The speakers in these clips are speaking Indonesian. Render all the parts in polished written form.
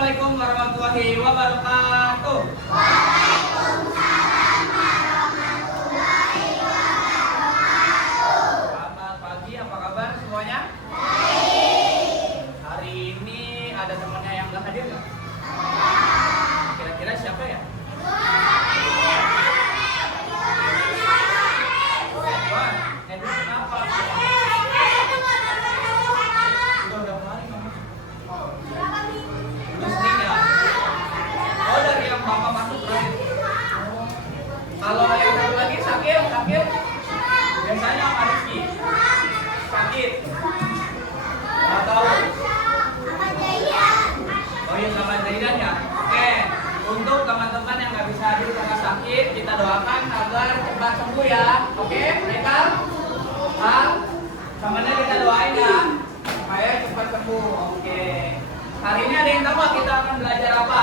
Assalamualaikum warahmatullahi wabarakatuh. Waalaikumsalam warahmatullahi wabarakatuh. Selamat pagi, apa kabar semuanya? Baik. Hari ini ada temannya yang nggak hadir nggak? Kira-kira siapa ya? Wah, Edwin kenapa? Udah hari kamu? Udah sering ya? Oh, dari yang bapak masuk terakhir. Kalau yang satu lagi sakit. Biasanya sama Rizky. Sakit. Nggak tahu. Oh iya, sama Zaidan ya? Oke. Untuk teman-teman yang nggak bisa hadir karena sakit, kita doakan agar cepat sembuh ya. Oke, mereka? Temannya kita doain ya, supaya cepat sembuh. Oke. Hari ini ada yang tahu nggak kita akan belajar apa?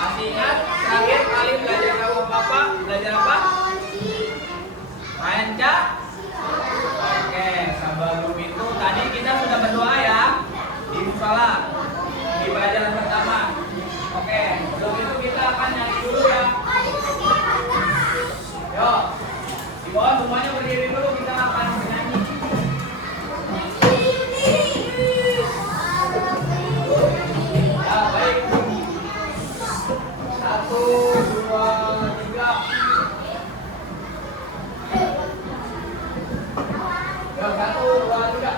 Masih ingat? Terakhir kali belajar sama Bapak, belajar apa? Panca. Oke, sebelum itu tadi kita sudah berdoa ya di musola di pelajaran pertama. Oke, sebelum itu kita akan nyanyi dulu ya. Yuk, di bawah semuanya berdiri dulu, kita akan bernyanyi. Ya, baik. 1, 2, 3. Yuk, 1, 2, 3.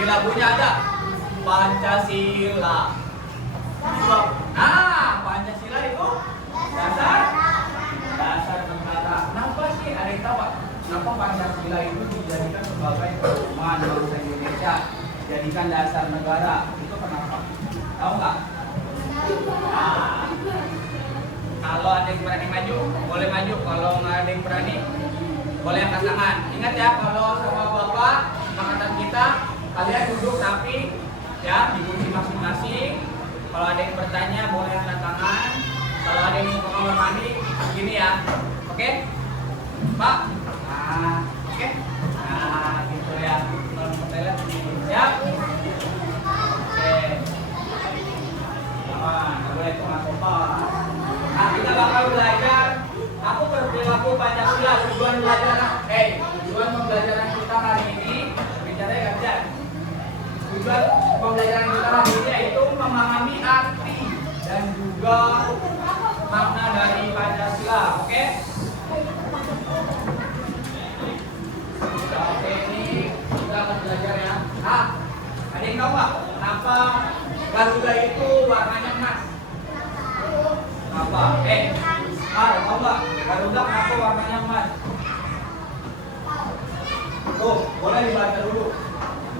Di lagunya ada Pancasila. Nah, Pancasila itu dasar negara. Kenapa sih, ada yang tahu Pak? Kenapa Pancasila itu dijadikan sebagai pedoman bangsa Indonesia, dijadikan dasar negara? Itu kenapa? Tahu nggak? Nah, kalau ada yang berani maju, boleh maju. Kalau nggak ada yang berani, boleh angkat tangan. Ingat ya, kalau sama Bapak angkatan kita, kalian duduk rapi ya, di kursi masing-masing. Kalau ada yang bertanya boleh angkat tangan. Kalau ada yang mau ke kamar mandi, gini ya. Oke? Pak? Nah, oke? Nah, gitu ya. Kalau mau ke toilet, begini. Siap? Oke. Aman, nggak boleh tomat-tomat. Nah, kita bakal belajar. Aku berperilaku Pancasila. Tujuan pembelajaran kita hari ini, bicaranya gantian. Tujuan pembelajaran kita hari ini yaitu memahami arti dan juga makna dari Pancasila. Oke? Oke, ini kita akan belajar ya. Nah, ada yang tahu nggak kenapa Garuda itu warnanya emas? Kenapa? Tahu nggak Garuda kenapa warnanya emas? Tuh, boleh dibaca dulu.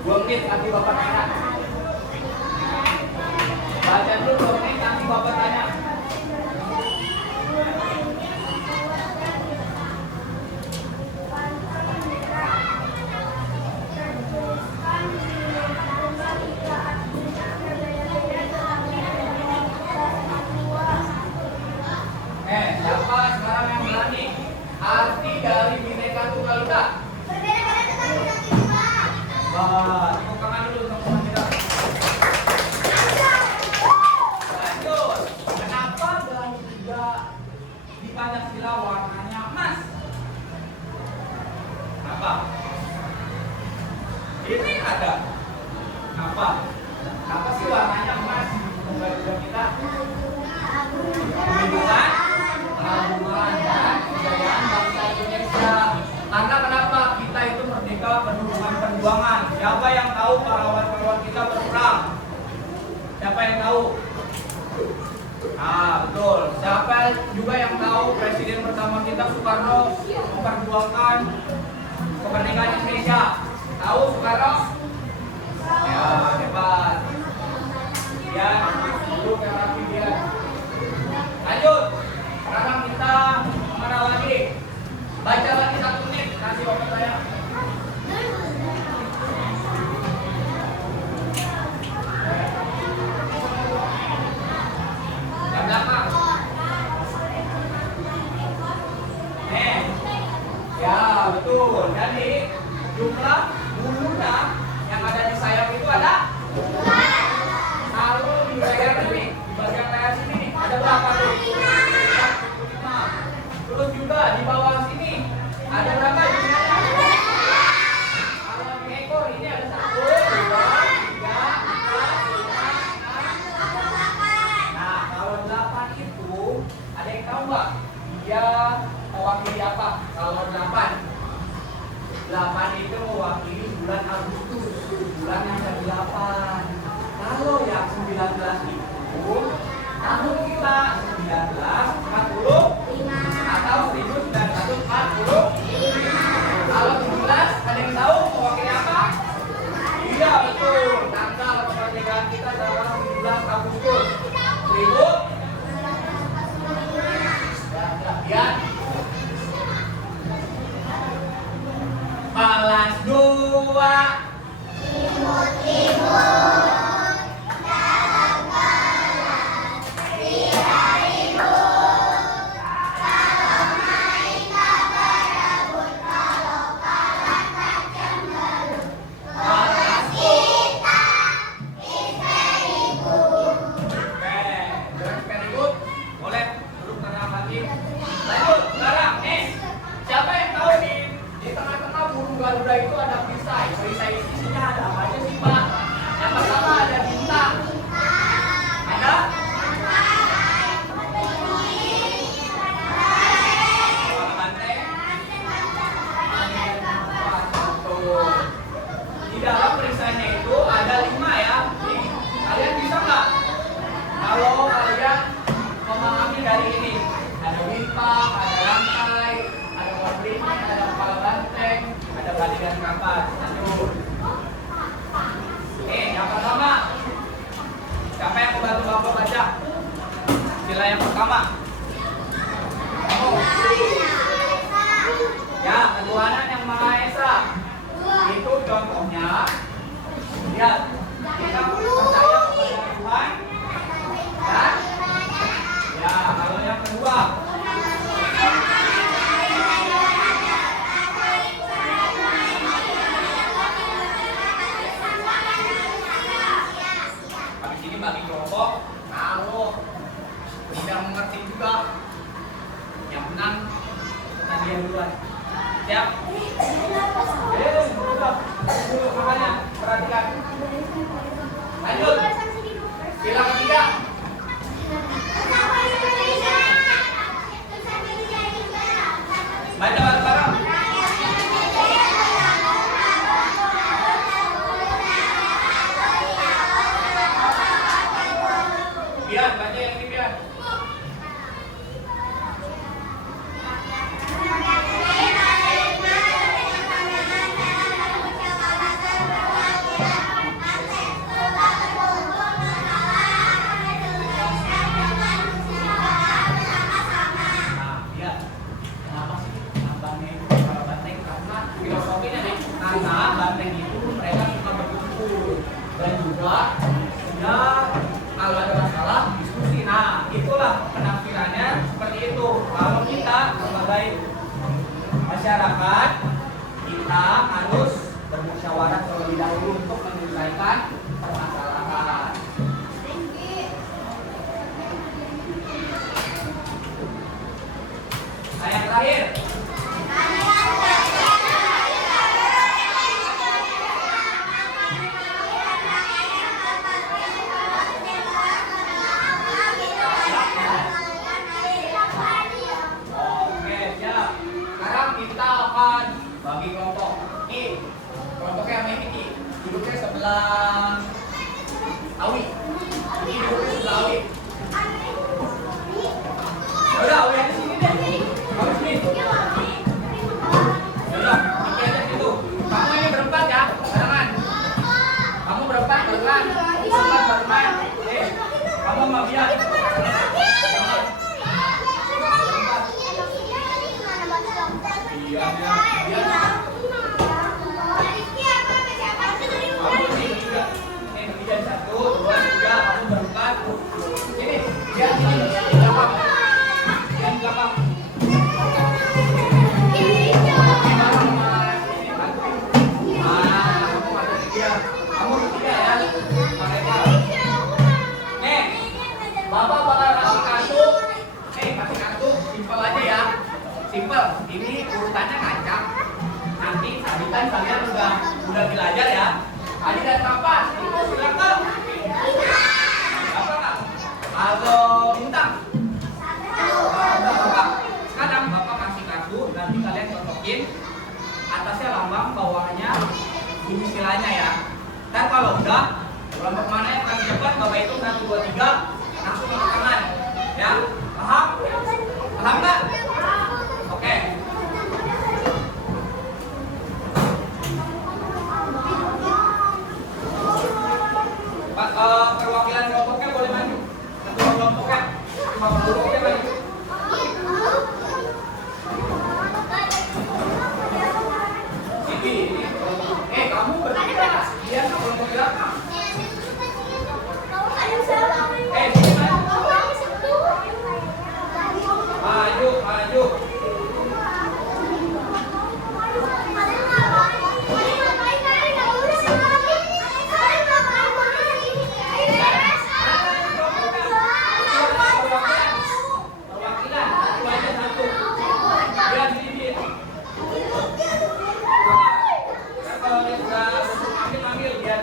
2 menit nanti Bapak tanya. Tepuk tangan dulu untuk teman kita. Lanjut. Kenapa gelang tiga di Pancasila warnanya emas? Kenapa? Ini ada. Kenapa? Kenapa sih warnanya emas di baju kita? Perlindungan, pengagungan dan kejayaan bangsa Indonesia. Karena kenapa kita itu merdeka penuh dengan perjuangan. Siapa yang tahu pahlawan-pahlawan kita berperang? Siapa yang tahu? Ah, betul. Siapa juga yang tahu presiden pertama kita Soekarno memperjuangkan kemerdekaan Indonesia? Tahu Soekarno? Ya, hebat. Ya, dulu rapi dia. Lanjut. Sekarang kita kemana lagi? Baca lagi 1 menit. Kasih waktu saya. Yang belakang. Ya, betul. Jadi jumlah bulunya yang ada di sayap itu ada? Kalau di leher ini, di bagian leher sini ada berapa tuh? 5. Terus juga di bawah sini ada berapa jumlahnya? Kalau di ekor ini ada 1, 2, 3, 4, 5, 6. Nah, kalau 8 itu ada yang tahu nggak? Dia mewakili apa? Kalau 8 itu mewakili bulan Agustus, bulan yang ke-8. Kalau yang 19 itu tahun kita 1945 atau 1945. Kalau 17 ada yang tahu mewakili apa? Iya, betul. Tanggal kemerdekaan kita adalah 17 Agustus 1000. Ya. Balas 2. Garuda itu ada perisai. Perisai isinya ada apa aja sih, Pak? Yang pertama ada bintang. Ada? Banteng. Di dalam perisainya itu ada 5 ya. Nih, kalian bisa nggak? Kalau kalian memahami dari ini, ada bintang, ada rantai, ada warna, ada kepala banteng, ada balikan kapas. Lanjut. Yang pertama. Siapa yang mau bantu Bapak baca? Sila yang pertama. Ya, ketuhanan yang Maha Esa. Itu contohnya. Lihat. Kita percaya kepada Tuhan. Ya, kalau yang kedua. Bagi kelompok, kalau tidak mengerti juga, yang menang tadi yang duluan. Siap? Dulu makanya perhatikan. Lanjut. Sila ketiga. Baca bareng-bareng. Biar baca yang ini biar. Karena banteng itu mereka suka berkumpul dan juga ya kalau ada masalah diskusi. Nah, itulah penampilannya seperti itu. Kalau kita sebagai masyarakat, kita harus bermusyawarah terlebih dahulu. Oke, siap. Sekarang kita akan bagi kelompok. Nih, kelompoknya yang ini. Duduknya sebelah Awi. Ini duduknya sebelah Awi. Udah, Awi ada sini deh. Awi sini. Udah, ini aja situ. Kamu ini berempat ya, barengan. Kamu berempat barengan. Berempat barengan. Kamu sama Bia. Iya, Bia. Kamu sini juga. Bia 1, 2, 3. Kamu berempat. Sini, Bia sini. Di belakang. Di belakang. Bapak bakal kasih kartu. Kasih kartu simpel aja ya. Simpel. Ini urutannya ngacak. Nanti tadi kan kalian udah belajar ya. Tadi dan kapan? Itu silakan. Apa nggak? Atau bintang? Bapak. Sekarang bapak kasih kartu. Nanti kalian cocokin. Atasnya lambang, bawahnya ini istilahnya ya. Dan kalau udah kelompok mana yang paling cepat, bapak hitung 1, 2, 3. Langsung angkat tangan, ya, paham? Paham nggak? Oke. Pak, perwakilan kelompoknya boleh maju. Ketua kelompoknya, kelompoknya maju. Ini, kamu bertiga, dia kelompok belakang. Sini maju. Maju.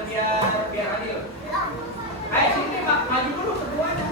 Biar adil. Sini maju dulu keduanya.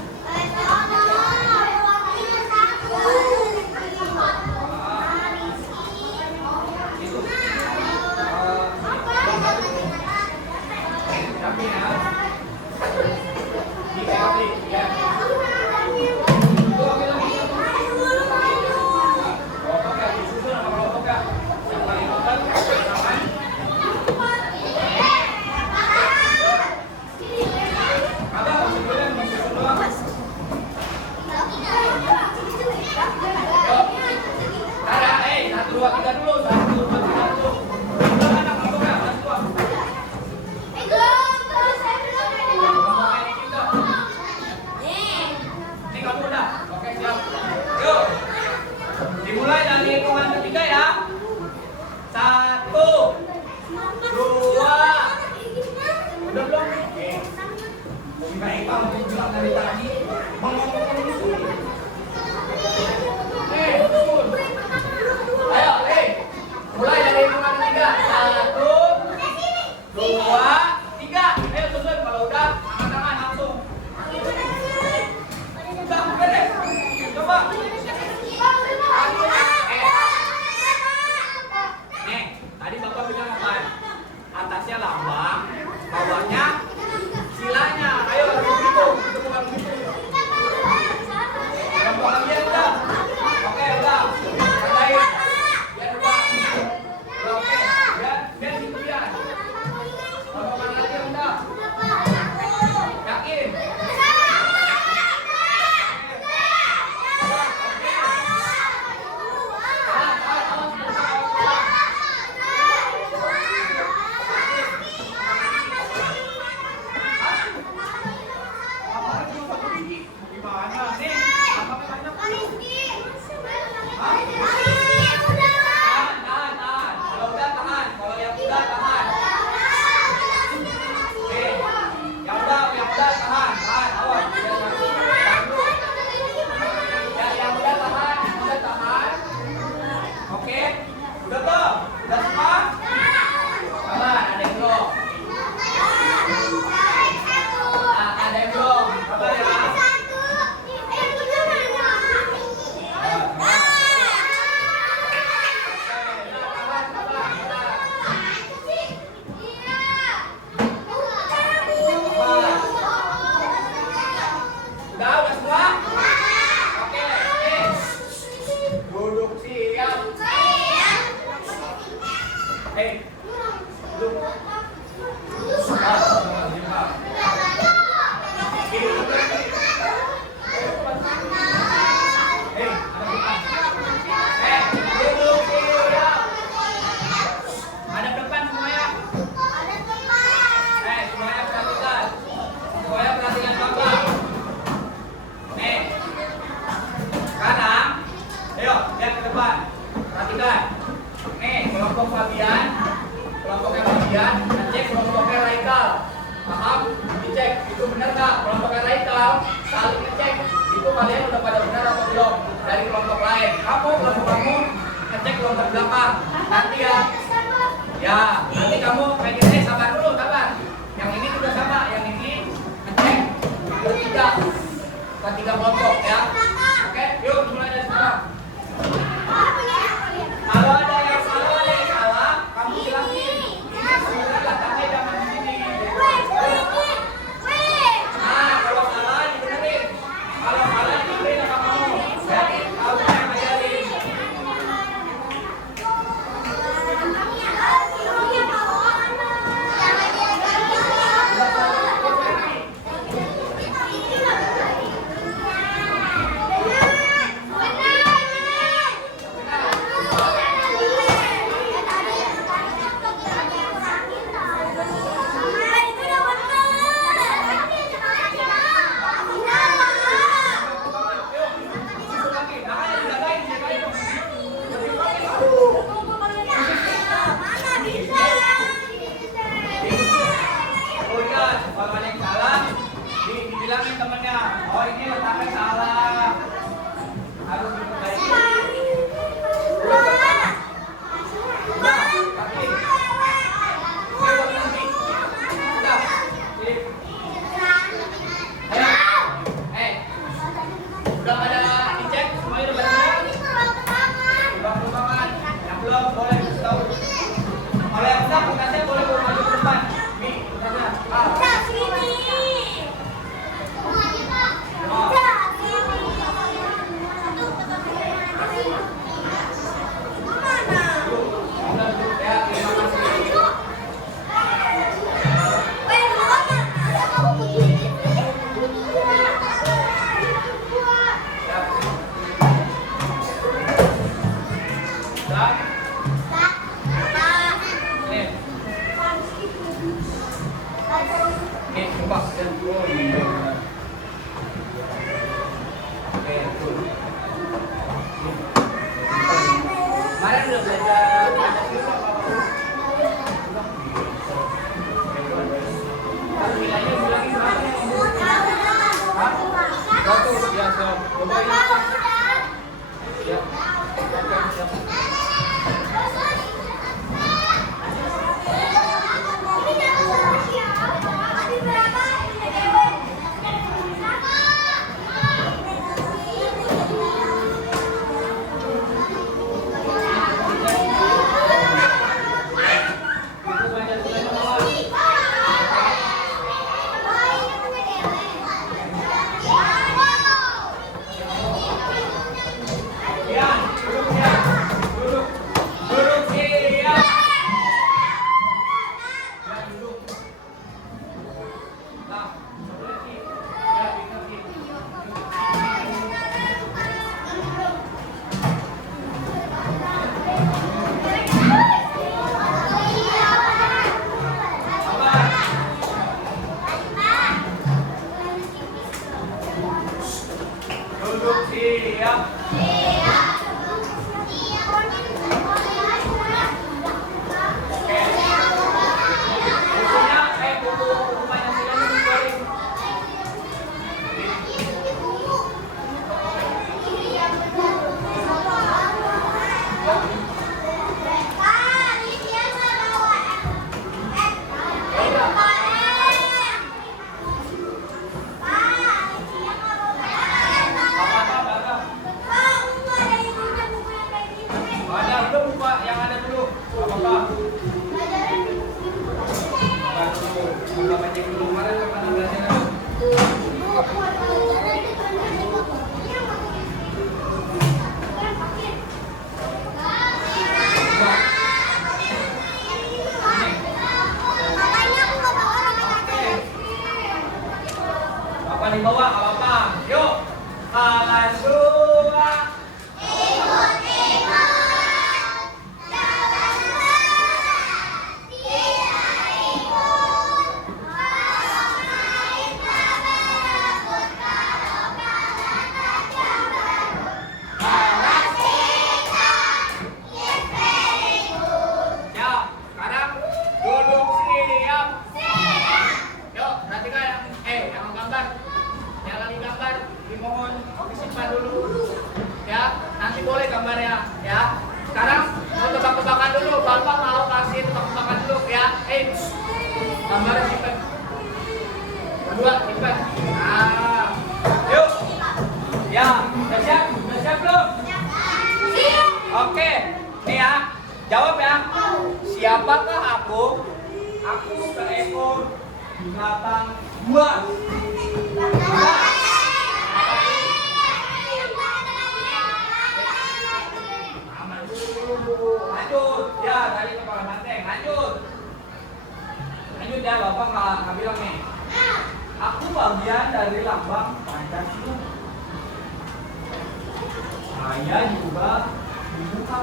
Paham? Dicek, itu benar nggak? Kelompok yang lain kalau saling ngecek, itu kalian udah pada benar atau belum dari kelompok lain. Kamu, kelompok kamu ngecek kelompok belakang. Nanti ya, nanti kamu kayak gini, sabar dulu, sabar. Yang ini juga sama, yang ini ngecek ketiga kelompok ya. Oke, yuk mulai dari sekarang. Kalau ada yang salah, kamu jelasin. Ini sebenarnya letaknya jangan di sini. Nah, kalau salah dibenerin. Kalau salah dibenerin sama kamu. Jadi, kamu yang ngajarin. Kalau ada yang salah, dibilangin temennya, oh ini letaknya salah, harus diperbaiki. Udah, kaki. Udah, sip. Ayo, udah pada dicek, semuanya udah pada Lubang-lubangan, yang belum boleh kasih tahu. Kalau yang udah, kertasnya boleh bawa maju ke depan. Nih, kertasnya. Kemarin udah belajar kalau nilainya bilangin berapa? Hah? Satu, ya siap. Cobain. Ya. Siap. Di bawah apa-apa. Yuk. Kanan dua. Ya, sekarang duduk siap. Yuk. tebak-tebakan dulu. Ya, nanti boleh gambarnya. Ya, sekarang mau tebak-tebakan dulu. Bapak mau kasih tebak-tebakan dulu. Ya, gambarnya simpan. Berdua simpan. Nah, yuk. Ya, udah siap? Udah siap belum? Oke, nih ya, jawab ya. Siapakah aku? Aku seekor binatang buas. Lanjut, ya tadi kepala banteng. Lanjut ya, bapak nggak bilang nih. Aku bagian dari lambang Pancasila. Saya juga dibuka.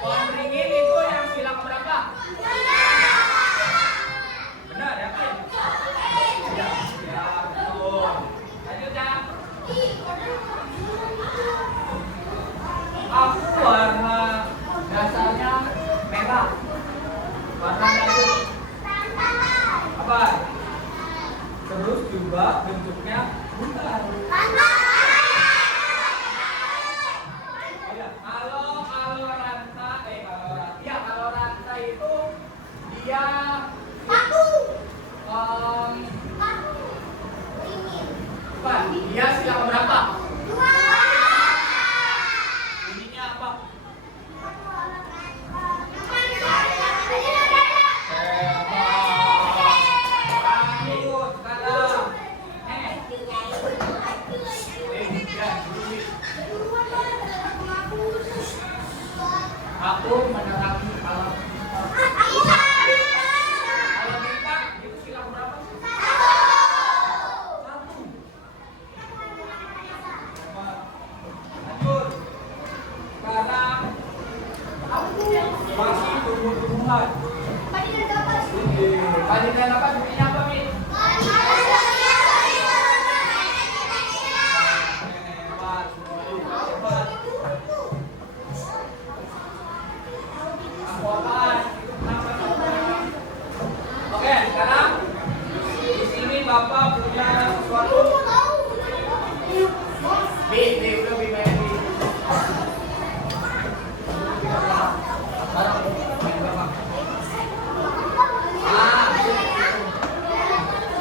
Pohon beringin itu yang sila keberapa? Benar ya, Pin? Ya, betul. Lanjut ya. Aku warna dasarnya merah. Warna dasar apa? Terus juga bentuknya bulat. Kalau ranta itu dia apa? Dia sila keberapa? Bunyinya apa? Aku menerangi alam bintang. Alam bintang itu sila berapa? Satu. Lanjut. Sekarang aku masih tumbuh-tumbuhan. Kajian apa? Bunyinya apa, Mi? Oke, sekarang di sini Bapak punya sesuatu. Udah Bi.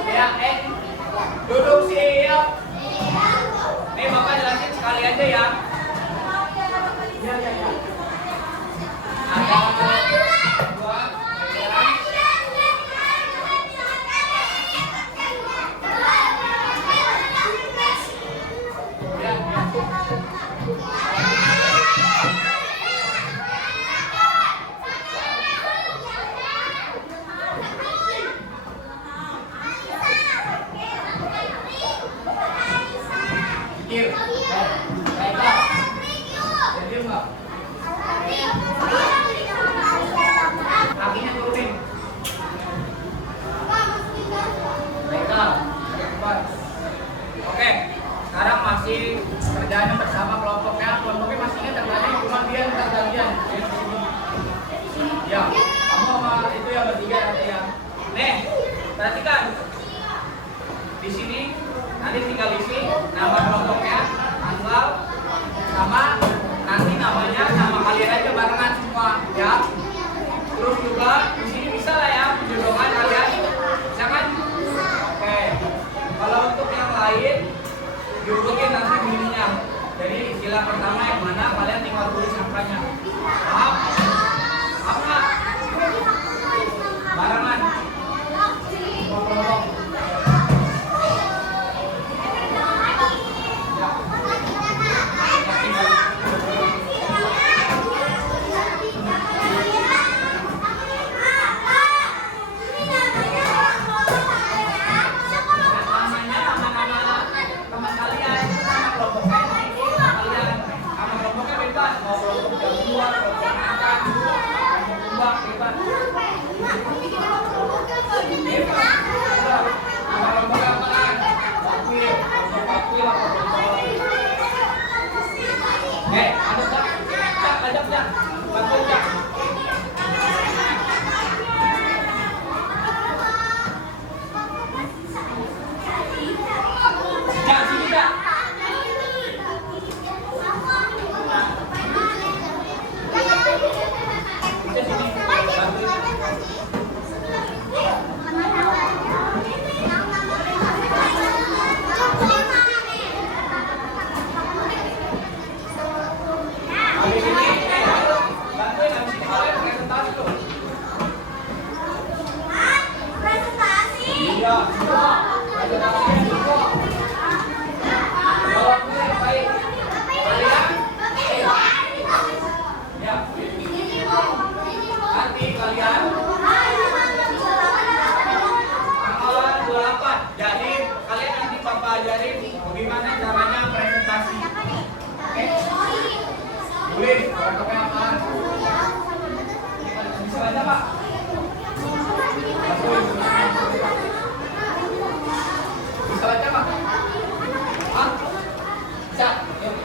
Ya, duduk siap. Nih Bapak jelasin sekali aja ya. Ya. Ada dua. Kakinya turunin. Oke, sekarang masih kerjanya bersama kelompoknya. Kelompoknya masih ingat tadi cuma dia ntar gantian. Ya, kamu sama itu yang bertiga nanti ya. Nih, perhatikan. Di sini nanti tinggal isi nama kelompoknya, tanggal, sama nanti namanya, nama kalian aja barengan semua, ya. Terus juga di sini bisa lah ya menjodohkan kalian, bisa kan? Oke. Kalau untuk yang lain diurutin nanti bunyinya. Jadi istilah pertama yang mana kalian tinggal tulis angkanya. Paham? Paham nggak? Barengan. Kelompok. Ya, semua. Kalian semua. Jawabnya yang baik. Kalian? Ya. Nanti kalian tanggal 28. Jadi kalian nanti Papa ajarin bagaimana caranya presentasi. Oke? Boleh. Pakai apa? Bisa baca, Pak? Bisa baca, Pak? Hah? Bisa? Yuk.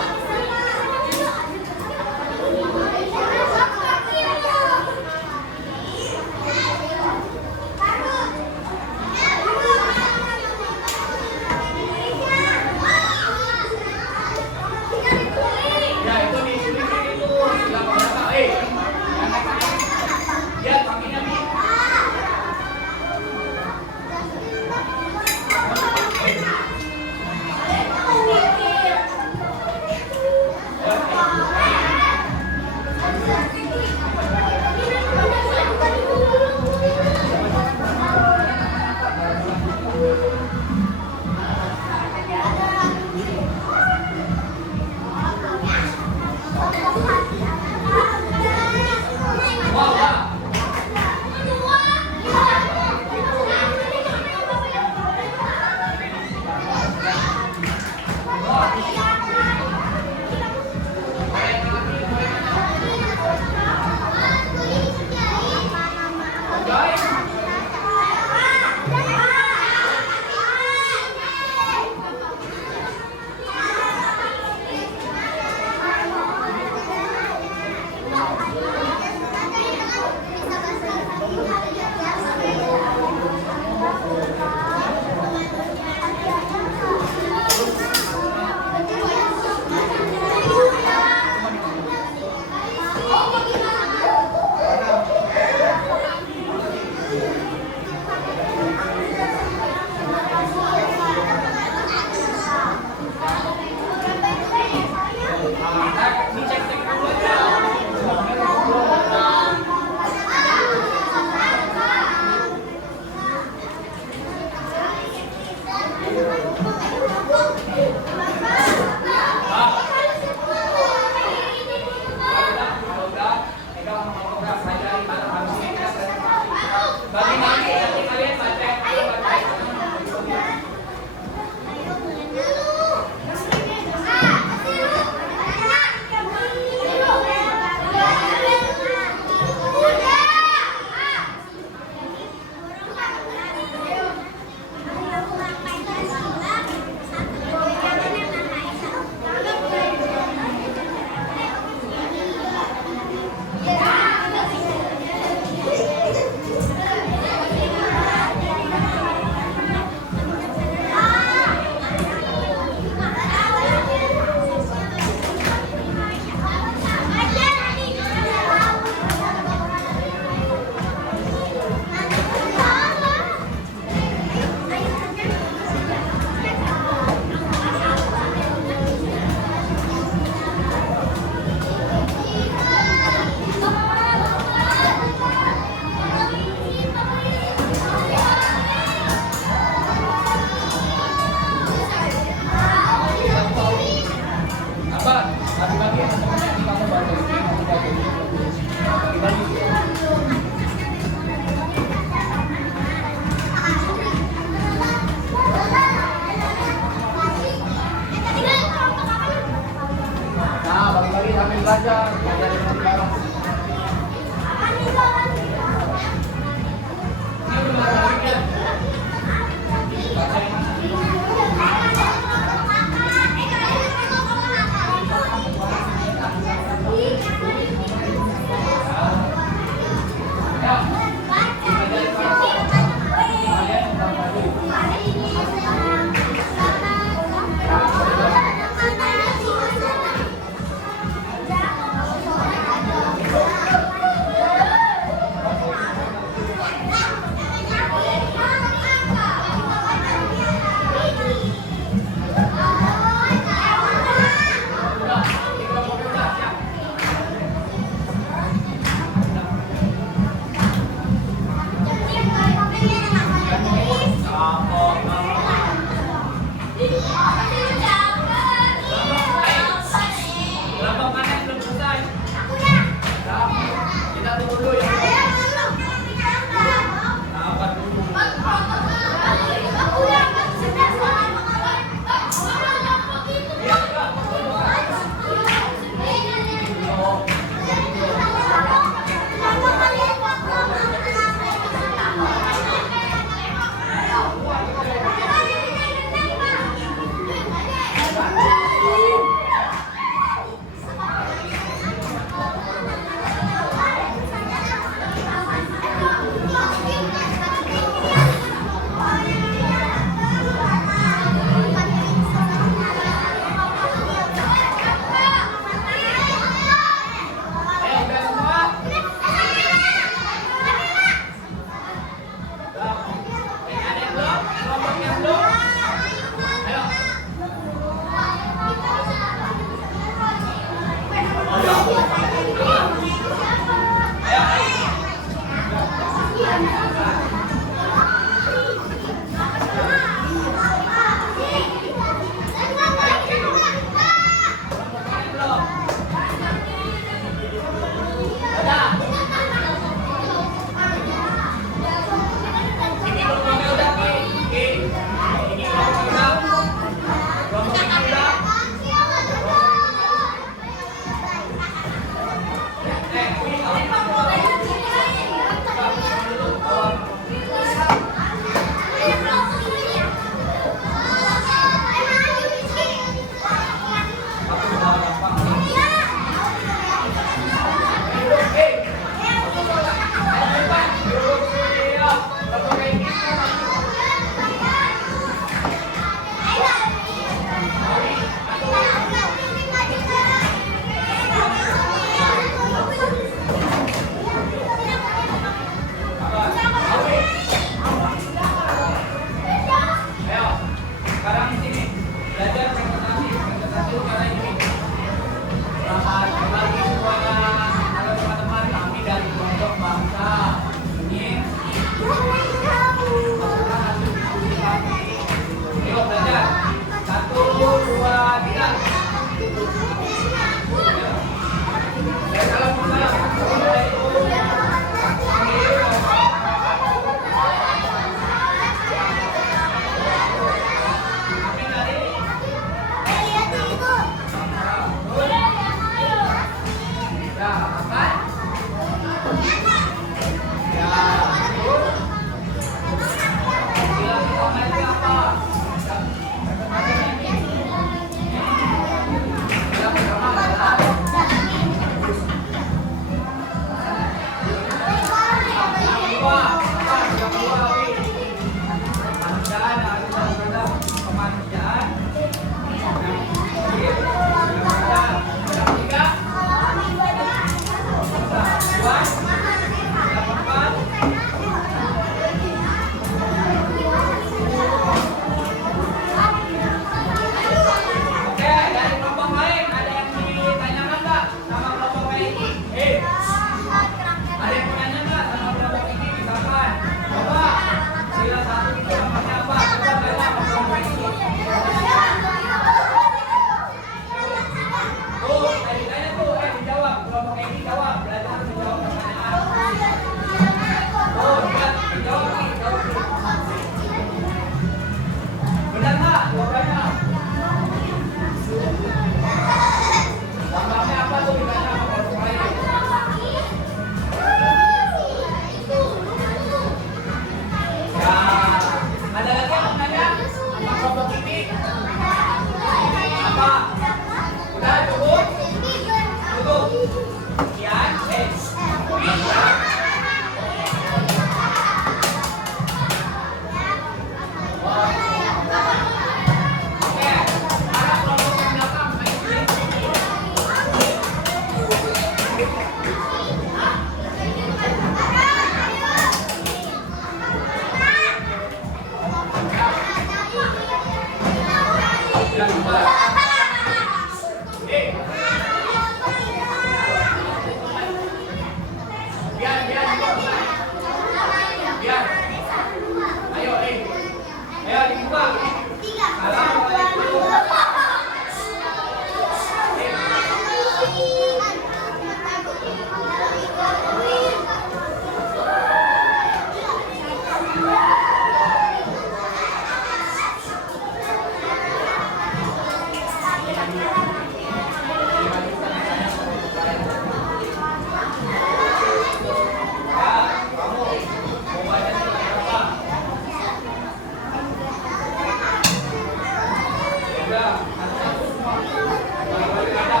Balik ada.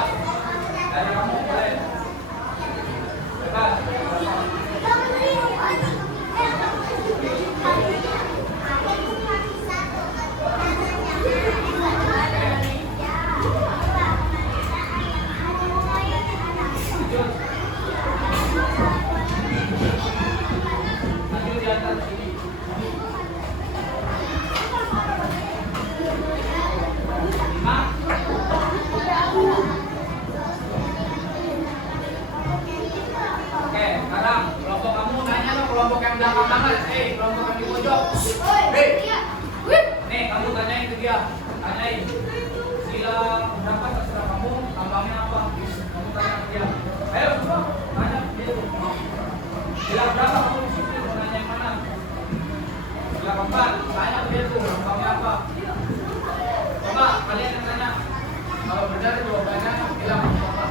Dari kamu boleh. Bebas. Lanjut di atas sini. Oke, sekarang kelompok kamu nanya dong, kelompok yang belakang banget. Kelompok yang di pojok. Nih, kamu tanyain ke dia. Tanyain. Sila berapa terserah kamu, lambangnya apa? Kamu tanya ke dia. Ayo, coba tanya ke dia. Sila berapa kamu di sini? Mau nanya yang mana? Sila keempat, tanya ke dia tuh, lambangnya apa? Coba kalian yang tanya. Kalau benar jawabannya bilang apa?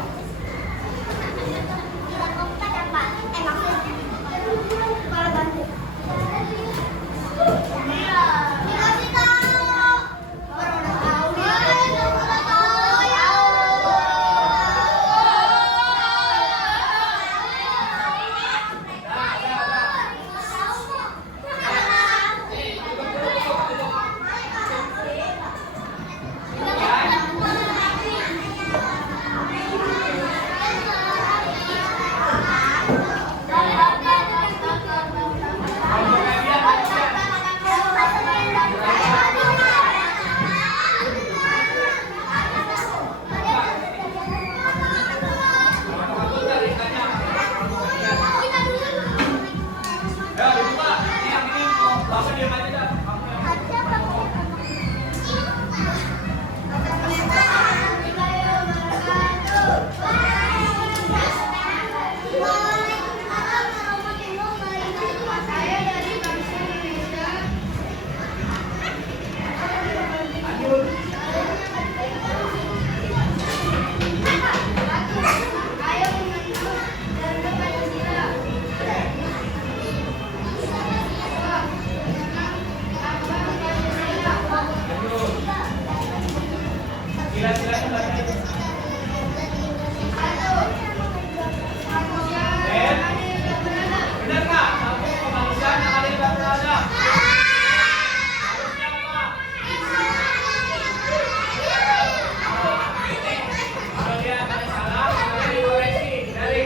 Kemudian dari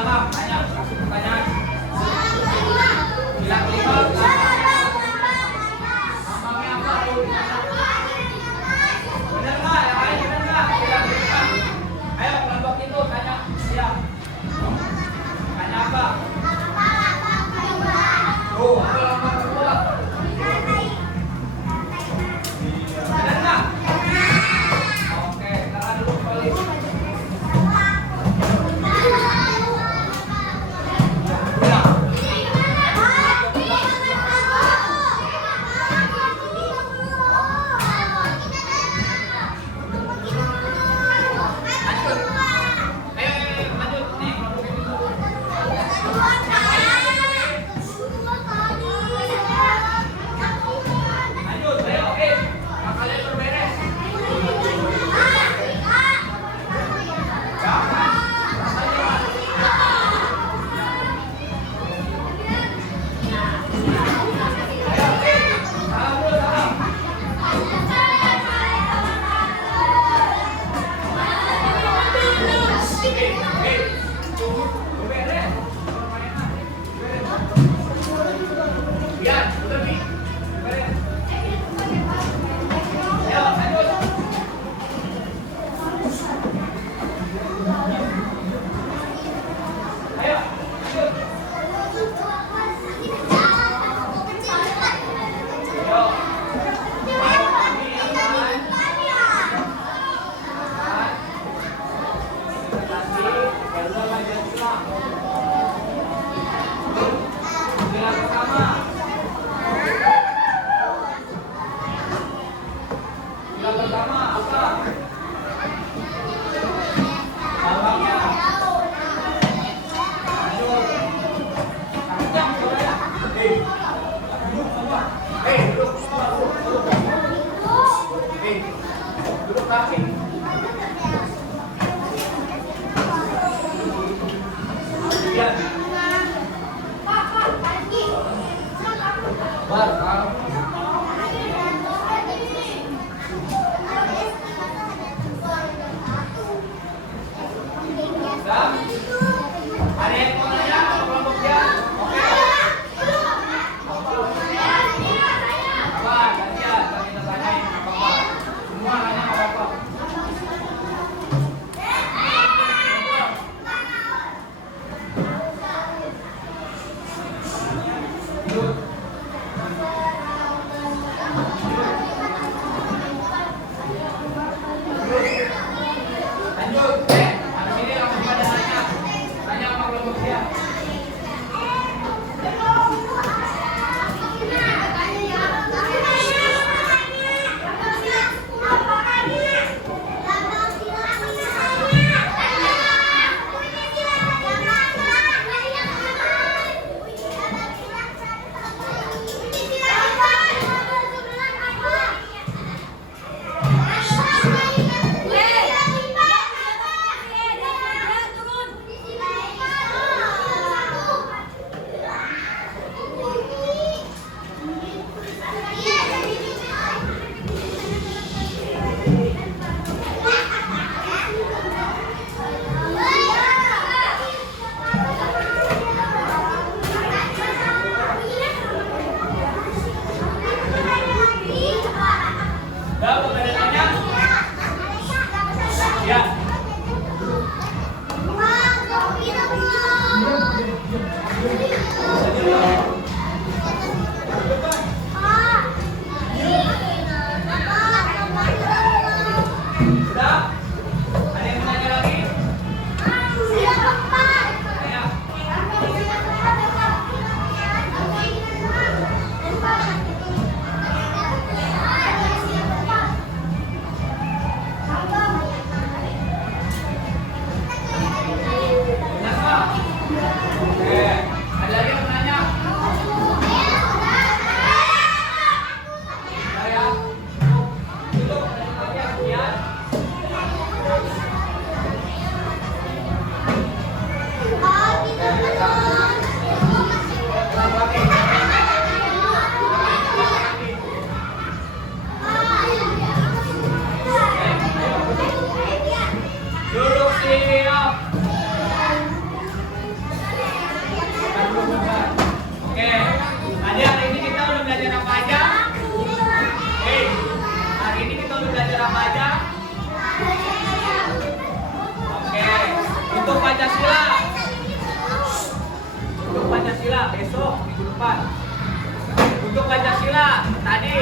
Ilham, tanya, kasih pertanyaan. Bilang kelima, lambangnya apa? Bener nggak? Yang lain bener nggak? Bilang kelima. Ayo kelompok itu tanya, siap. Tanya apa? Oh, apa lambang kedua? Bener nggak? Oke, tahan dulu kembali. besok minggu depan. Untuk Pancasila tadi,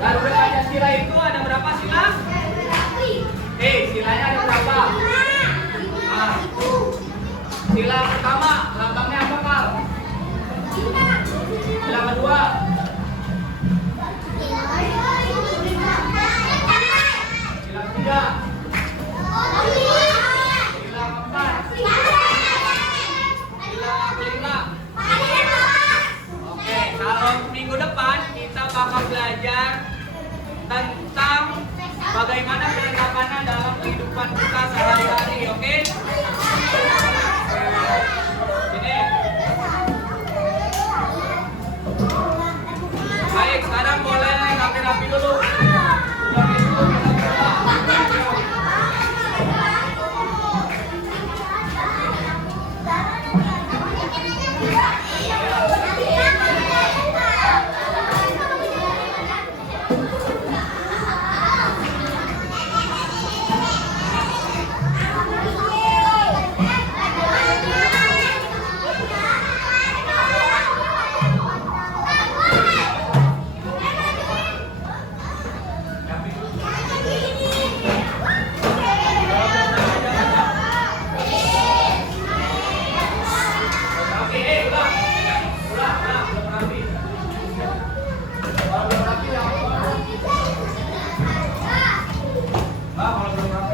Garuda Pancasila itu ada berapa sila? Silanya ada berapa? Nah, sila pertama lambangnya apa, Kal? Sila kedua. Sila ketiga. Sila keempat. Sila kelima. Oke, kalau minggu depan kita bakal belajar tentang bagaimana penerapannya dalam kehidupan kita sehari-hari, oke? Sini. Baik, sekarang boleh rapi-rapi dulu.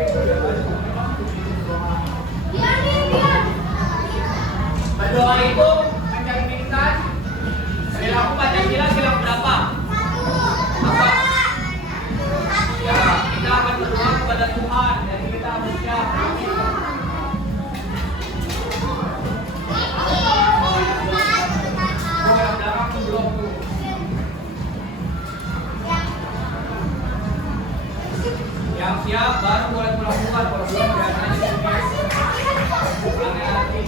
Sudah gitu, kita berdoa itu mencerminkan perilaku Pancasila sila berapa? Apa? Ya, kita akan berdoa kepada Tuhan, jadi kita harus siap. Yang dalam belum. Yang siap baru boleh melakukan, kalau belum biasanya di sini. Aneh lagi.